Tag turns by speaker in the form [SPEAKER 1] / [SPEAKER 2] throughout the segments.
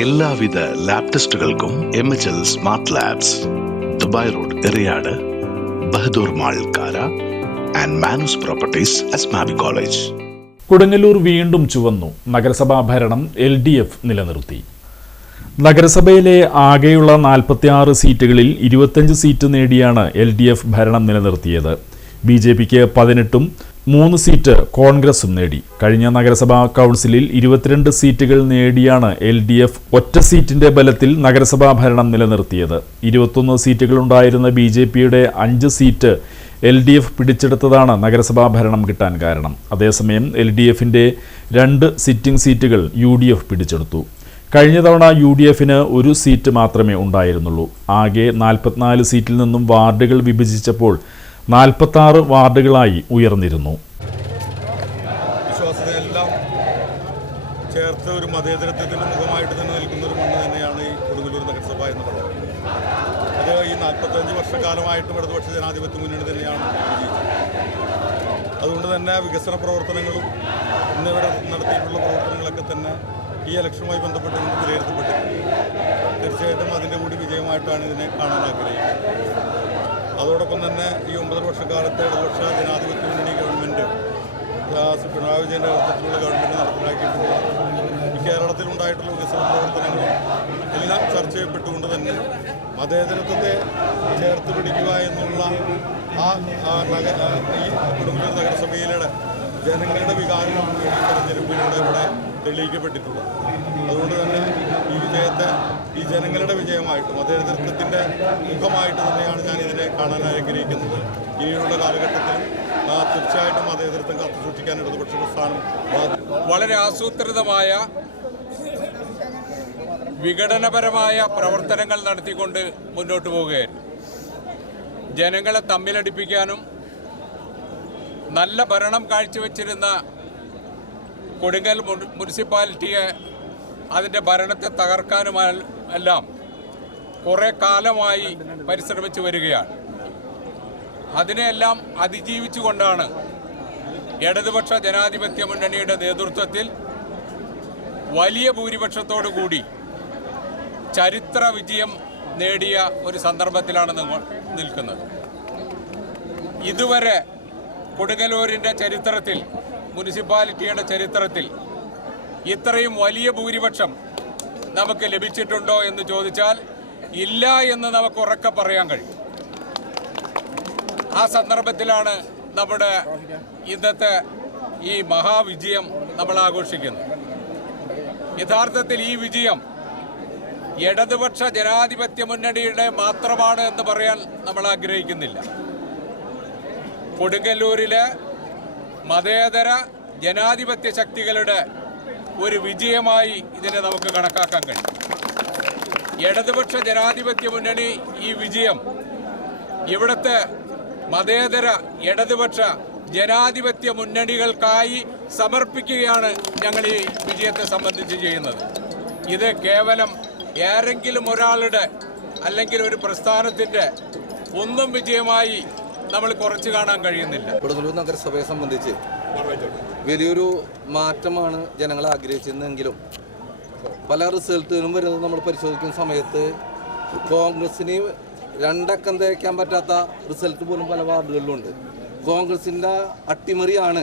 [SPEAKER 1] എല്ലാവിധ lab ടെസ്റ്റുകൾക്കും M H L smart labs Dubai road Eriyad Bahadur mall Kara and Manoos properties Asmabi college
[SPEAKER 2] Kodungallur വീണ്ടും ചുവന്നു. നഗരസഭാ ഭരണം L D F നിലനിർത്തി. നഗരസഭയിലെ ആകെയുള്ള നാൽപ്പത്തിയാറ് സീറ്റുകളിൽ ഇരുപത്തഞ്ച് സീറ്റ് നേടിയാണ് എൽ ഡി എഫ് ഭരണം നിലനിർത്തിയത്. ബി ജെ പിക്ക് പതിനെട്ടും മൂന്ന് സീറ്റ് കോൺഗ്രസും നേടി. കഴിഞ്ഞ നഗരസഭാ കൗൺസിലിൽ ഇരുപത്തിരണ്ട് സീറ്റുകൾ നേടിയാണ് എൽ ഡി എഫ് ഒറ്റ സീറ്റിന്റെ ബലത്തിൽ നഗരസഭാ ഭരണം നിലനിർത്തിയത്. ഇരുപത്തൊന്ന് സീറ്റുകളുണ്ടായിരുന്ന ബി ജെ പിയുടെ അഞ്ച് സീറ്റ് എൽ ഡി എഫ് പിടിച്ചെടുത്തതാണ് നഗരസഭാ ഭരണം കിട്ടാൻ കാരണം. അതേസമയം എൽ ഡി എഫിന്റെ രണ്ട് സിറ്റിംഗ് സീറ്റുകൾ യു ഡി എഫ് പിടിച്ചെടുത്തു. കഴിഞ്ഞ തവണ യു ഡി എഫിന് ഒരു സീറ്റ് മാത്രമേ ഉണ്ടായിരുന്നുള്ളൂ. ആകെ നാൽപ്പത്തിനാല് സീറ്റിൽ നിന്നും വാർഡുകൾ വിഭജിച്ചപ്പോൾ നാൽപ്പത്താറ് വാർഡുകളായി ഉയർന്നിരുന്നു.
[SPEAKER 3] വിശ്വാസതയെല്ലാം ചേർത്ത് ഒരു മതേതരത്വത്തിന്റെ മുഖമായിട്ട് തന്നെ നിൽക്കുന്ന ഒരു മണ്ണ് തന്നെയാണ് ഈ കൊടുങ്ങല്ലൂർ നഗരസഭ എന്ന് പറയുന്നത്. അത് ഈ നാൽപ്പത്തഞ്ച് വർഷക്കാലമായിട്ടും ഇടതുപക്ഷ ജനാധിപത്യ മുന്നണി തന്നെയാണ് അതുകൊണ്ട് തന്നെ വികസന പ്രവർത്തനങ്ങളും ഇന്നിവിടെ നടത്തിയിട്ടുള്ള പ്രവർത്തനങ്ങളൊക്കെ തന്നെ ഈ ഇലക്ഷനുമായി ബന്ധപ്പെട്ട് വിലയിരുത്തപ്പെട്ടിട്ടുണ്ട്. തീർച്ചയായിട്ടും അതിന്റെ കൂടി വിജയമായിട്ടാണ് ഇതിനെ കാണാൻ ആഗ്രഹിക്കുന്നത്. അതോടൊപ്പം തന്നെ ഈ ഒമ്പത് വർഷക്കാലത്തെ ഇടതുപക്ഷ ജനാധിപത്യ മുന്നണി ഗവൺമെന്റ് പിണറായി വിജയന്റെ നേതൃത്വത്തിലുള്ള ഗവൺമെന്റ് നടപ്പിലാക്കിയിട്ടുള്ള കേരളത്തിലുണ്ടായിട്ടുള്ള വികസന പ്രവർത്തനങ്ങളും എല്ലാം ചർച്ച ചെയ്യപ്പെട്ടുകൊണ്ട് തന്നെ മതേതരത്വത്തെ ചേർത്ത് പിടിക്കുക എന്നുള്ള ആ നഗര നഗ ഈ കൊടുങ്ങല്ലൂർ നഗരസഭയിലെ ജനങ്ങളുടെ വികാരം തെരഞ്ഞെടുപ്പിലൂടെ ഇവിടെ തെളിയിക്കപ്പെട്ടിട്ടുള്ളത്. അതുകൊണ്ട് തന്നെ വിജയത്തെ ഈ ജനങ്ങളുടെ വിജയമായിട്ടും അതേ മതേതരത്വത്തിന്റെ മുഖമായിട്ട് തന്നെയാണ് ഞാൻ ഇതിനെ കാണാൻ ആഗ്രഹിക്കുന്നത്. ഇനിയുള്ള കാലഘട്ടത്തിൽ തീർച്ചയായിട്ടും തീർച്ചയായിട്ടും കാത്തു സൂക്ഷിക്കാൻ ഇടതുപക്ഷ പ്രസ്ഥാനം
[SPEAKER 4] വളരെ ആസൂത്രിതമായ വിഘടനപരമായ പ്രവർത്തനങ്ങൾ നടത്തിക്കൊണ്ട് മുന്നോട്ട് പോവുകയായിരുന്നു. ജനങ്ങളെ തമ്മിലടിപ്പിക്കാനും നല്ല ഭരണം കാഴ്ചവെച്ചിരുന്ന കൊടുങ്ങൽ മുനിസിപ്പാലിറ്റിയെ അതിന്റെ ഭരണത്തെ തകർക്കാനും എല്ലാം കുറേ കാലമായി പരിശ്രമിച്ചു വരികയാണ്. അതിനെയെല്ലാം അതിജീവിച്ചുകൊണ്ടാണ് ഇടതുപക്ഷ ജനാധിപത്യ മുന്നണിയുടെ നേതൃത്വത്തിൽ വലിയ ഭൂരിപക്ഷത്തോടു കൂടി ചരിത്ര വിജയം നേടിയ ഒരു സന്ദർഭത്തിലാണ് നിങ്ങൾ നിൽക്കുന്നത്. ഇതുവരെ കൊടുങ്ങല്ലൂരിന്റെ ചരിത്രത്തിൽ മുനിസിപ്പാലിറ്റിയുടെ ചരിത്രത്തിൽ ഇത്രയും വലിയ ഭൂരിപക്ഷം നമുക്ക് ലഭിച്ചിട്ടുണ്ടോ എന്ന് ചോദിച്ചാൽ ഇല്ല എന്ന് നമുക്ക് ഉറക്കെ പറയാൻ കഴിയും. ആ സന്ദർഭത്തിലാണ് നമ്മുടെ ഇന്നത്തെ ഈ മഹാവിജയം നമ്മൾ ആഘോഷിക്കുന്നത്. യഥാർത്ഥത്തിൽ ഈ വിജയം ഇടതുപക്ഷ ജനാധിപത്യ മുന്നണിയുടെ മാത്രമാണ് എന്ന് പറയാൻ നമ്മൾ ആഗ്രഹിക്കുന്നില്ല. കൊടുങ്ങല്ലൂരിലെ മതേതര ജനാധിപത്യ ശക്തികളുടെ ഒരു വിജയമായി ഇതിനെ നമുക്ക് കണക്കാക്കാൻ കഴിയും. ഇടതുപക്ഷ ജനാധിപത്യ മുന്നണി ഈ വിജയം ഇവിടുത്തെ മതേതര ഇടതുപക്ഷ ജനാധിപത്യ മുന്നണികൾക്കായി സമർപ്പിക്കുകയാണ് ഞങ്ങൾ ഈ വിജയത്തെ സംബന്ധിച്ച് ചെയ്യുന്നത്. ഇത് കേവലം ഏതെങ്കിലും ഒരാളുടെ അല്ലെങ്കിൽ ഒരു പ്രസ്ഥാനത്തിന്റെ ഒന്നും വിജയമായി നമ്മൾ കുറച്ച് കാണാൻ കഴിയുന്നില്ല.
[SPEAKER 5] കൊടുങ്ങല്ലൂർ നഗരസഭയെ സംബന്ധിച്ച് വലിയൊരു മാറ്റമാണ് ജനങ്ങൾ ആഗ്രഹിച്ചിരുന്നെങ്കിലും പല റിസൾട്ടുകളും വരുന്നത് നമ്മൾ പരിശോധിക്കുന്ന സമയത്ത് കോൺഗ്രസിന് രണ്ടക്കം തേക്കാൻ പറ്റാത്ത റിസൾട്ട് പോലും പല വാർഡുകളിലുണ്ട്. കോൺഗ്രസിന്റെ അട്ടിമറിയാണ്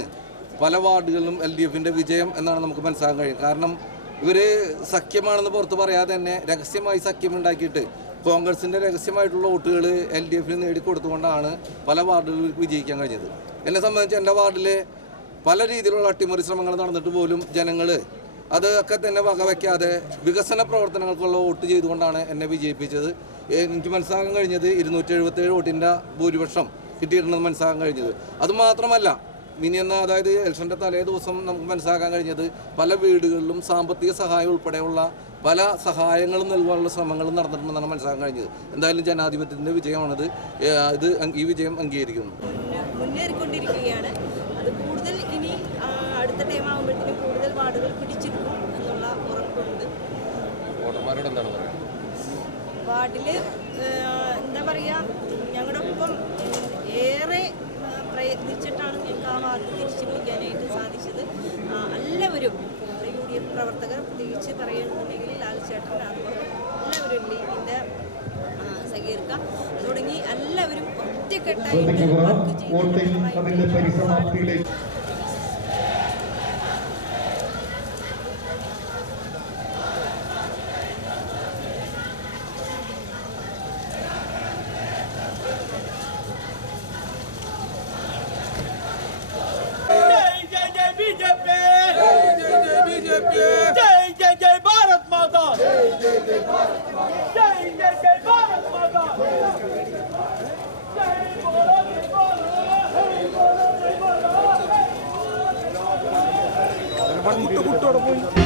[SPEAKER 5] പല വാർഡുകളിലും എൽ ഡി എഫിന്റെ വിജയം എന്നാണ് നമുക്ക് മനസ്സിലാക്കാൻ കഴിയും കാരണം ഇവർ സഖ്യമാണെന്ന് പുറത്ത് പറയാതെ തന്നെ രഹസ്യമായി സഖ്യമുണ്ടാക്കിയിട്ട് കോൺഗ്രസിന്റെ രഹസ്യമായിട്ടുള്ള വോട്ടുകൾ എൽ ഡി എഫിന് നേടിക്കൊടുത്തുകൊണ്ടാണ് പല വാർഡുകളിൽ വിജയിക്കാൻ കഴിഞ്ഞത്. എന്നെ സംബന്ധിച്ച് എന്റെ വാർഡിലെ പല രീതിയിലുള്ള അട്ടിമറി ശ്രമങ്ങൾ നടന്നിട്ട് പോലും ജനങ്ങൾ അതൊക്കെ തന്നെ വകവയ്ക്കാതെ വികസന പ്രവർത്തനങ്ങൾക്കുള്ള വോട്ട് ചെയ്തുകൊണ്ടാണ് എന്നെ വിജയിപ്പിച്ചത്. എനിക്ക് മനസ്സിലാക്കാൻ കഴിഞ്ഞത് ഇരുന്നൂറ്റി എഴുപത്തേഴ് വോട്ടിന്റെ ഭൂരിപക്ഷം കിട്ടിയിട്ടുണ്ടെന്ന് മനസ്സിലാക്കാൻ കഴിഞ്ഞത്. അതുമാത്രമല്ല മിനിയെന്ന അതായത് ഇലക്ഷന്റെ തലേ ദിവസം നമുക്ക് മനസ്സിലാക്കാൻ കഴിഞ്ഞത് പല വീടുകളിലും സാമ്പത്തിക സഹായം ഉൾപ്പെടെയുള്ള പല സഹായങ്ങളും നൽകാനുള്ള ശ്രമങ്ങളും നടന്നിട്ടുണ്ടെന്നാണ് മനസ്സിലാക്കാൻ കഴിഞ്ഞത്. എന്തായാലും ജനാധിപത്യത്തിന്റെ വിജയമാണത്. ഇത് ഈ വിജയം അംഗീകരിക്കുന്നു.
[SPEAKER 6] വാർഡിൽ എന്താ പറയുക ഞങ്ങളുടെ ഒപ്പം ഏറെ പ്രയത്നിച്ചിട്ടാണ് ഞങ്ങൾക്ക് ആ വാർഡ് തിരിച്ചു പിടിക്കാനായിട്ട് സാധിച്ചത്. എല്ലാവരും യു ഡി എഫ് പ്രവർത്തകർ പ്രത്യേകിച്ച് പറയുകയാണെന്നുണ്ടെങ്കിൽ ലാൽചേട്ടൻ അതുപോലെ എല്ലാവരും ലീഗിന്റെ സഹീർക്ക. തുടങ്ങി എല്ലാവരും ഒറ്റക്കെട്ടായിട്ട് വർക്ക് ചെയ്ത്
[SPEAKER 7] কুট্টো কুট্টো